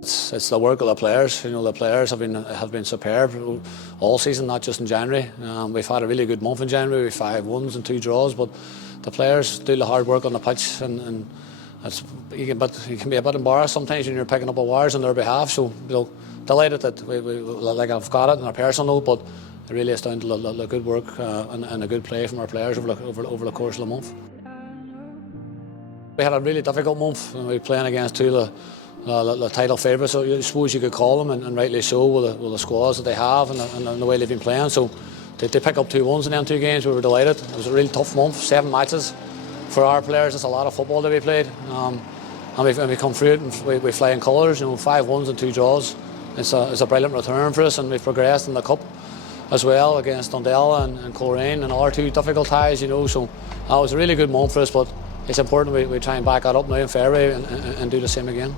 It's the work of the players. The players have been superb all season, not just in January. We've had a really good month in January with 5 wins and 2 draws, but the players do the hard work on the pitch, and you can be a bit embarrassed sometimes when you're picking up awards on their behalf. So delighted that I've got it on a personal note, but it really is down to the good work and the good play from our players over the course of the month. We had a really difficult month. We were playing against two of the title favourites, so I suppose you could call them, and rightly so, with the squads that they have and the way they've been playing. So they pick up 2 wins in them 2 games. We were delighted. It was a really tough month, 7 matches. For our players, it's a lot of football to be played. And we come through it, and we fly in colours. 5 wins and 2 draws. It's a brilliant return for us, and we've progressed in the cup as well against Dundela and Coleraine, and our 2 difficult ties. So it was a really good month for us, but it's important we try and back that up now in February and do the same again.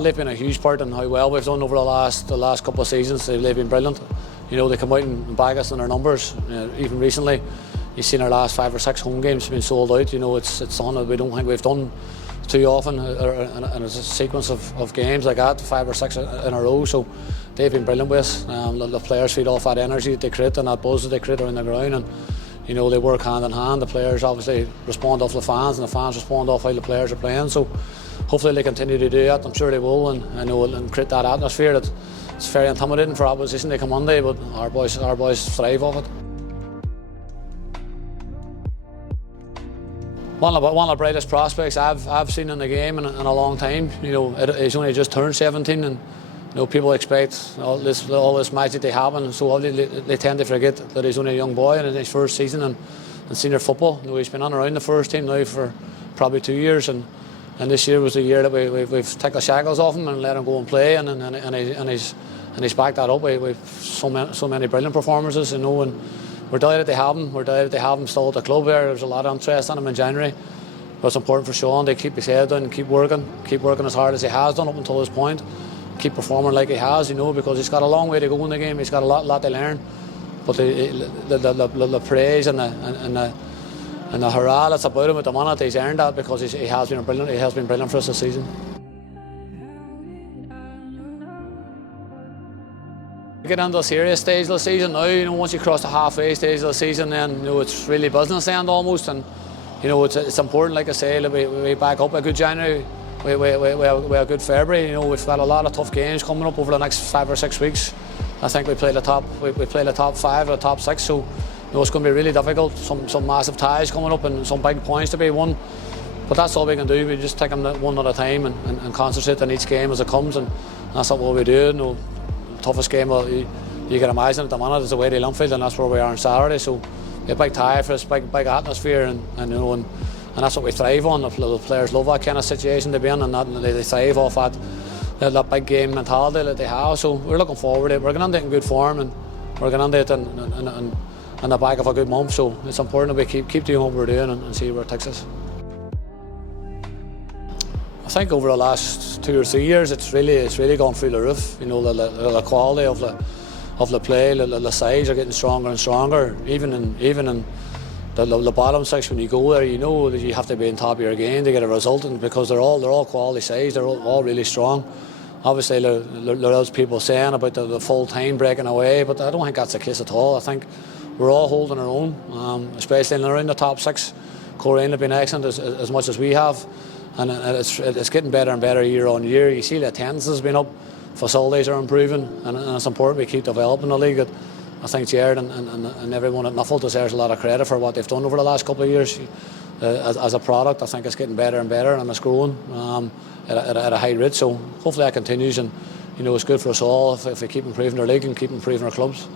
They've been a huge part in how well we've done over the last couple of seasons. They've been brilliant. They come out and bag us in their numbers. Even recently, you've seen our last 5 or 6 home games been sold out. It's something that we don't think we've done too often in a sequence of games like that, 5 or 6 in a row. So they've been brilliant with us. The players feed off that energy that they create and that buzz that they create around the ground, and they work hand in hand. The players obviously respond off the fans, and the fans respond off how the players are playing. So hopefully they continue to do that. I'm sure they will, and create that atmosphere that it's very intimidating for opposition to come Monday, but our boys thrive off it. One of the brightest prospects I've seen in the game in a long time. He's only just turned 17, and people expect all this magic to happen, so they tend to forget that he's only a young boy and in his first season in senior football. He's been on around the first team now for probably 2 years, and this year was the year that we've taken the shackles off him and let him go and play, and he's backed that up with so many brilliant performances. And we're delighted to have him. We're delighted to have him still at the club there. There's a lot of interest in him in January. But it's important for Sean to keep his head down and keep working as hard as he has done up until this point. Keep performing like he has, because he's got a long way to go in the game. He's got a lot to learn. But the praise and the hurrah that's about him at the minute, he's earned that because he has been brilliant. He has been brilliant for us this season. Get into the serious stage of the season now. Once you cross the halfway stage of the season, then it's really business end almost, and it's important, like I say, that we back up a good January. We have a good February. We've got a lot of tough games coming up over the next 5 or 6 weeks. I think we play the top 5 or the top 6, so it's going to be really difficult. Some massive ties coming up and some big points to be won. But that's all we can do. We just take them one at a time and concentrate on each game as it comes, and that's what we do. Toughest game you can imagine at the minute is away to Linfield, and that's where we are on Saturday. So a big tie for us, big atmosphere, and that's what we thrive on. The players love that kind of situation to be in, and they thrive off that big game mentality that they have. So we're looking forward to it. We're going into it in good form, and we're going into it in the back of a good month. So it's important that we keep doing what we're doing and see where it takes us. I think over the last 2 or 3 years, it's really gone through the roof. The quality of the play, the sides are getting stronger and stronger. Even in the bottom 6, when you go there, that you have to be on top of your game to get a result, and because they're all quality sides, they're all really strong. Obviously, there is people saying about the full time breaking away, but I don't think that's the case at all. I think we're all holding our own, especially in around the top 6. Coleraine have been excellent as much as we have. And it's getting better and better year on year. You see the attendance has been up, facilities are improving, and it's important we keep developing the league. I think Jared and everyone at Nuffield deserves a lot of credit for what they've done over the last couple of years. As a product, I think it's getting better and better, and it's growing at a high rate. So hopefully that continues, and it's good for us all if we keep improving our league and keep improving our clubs.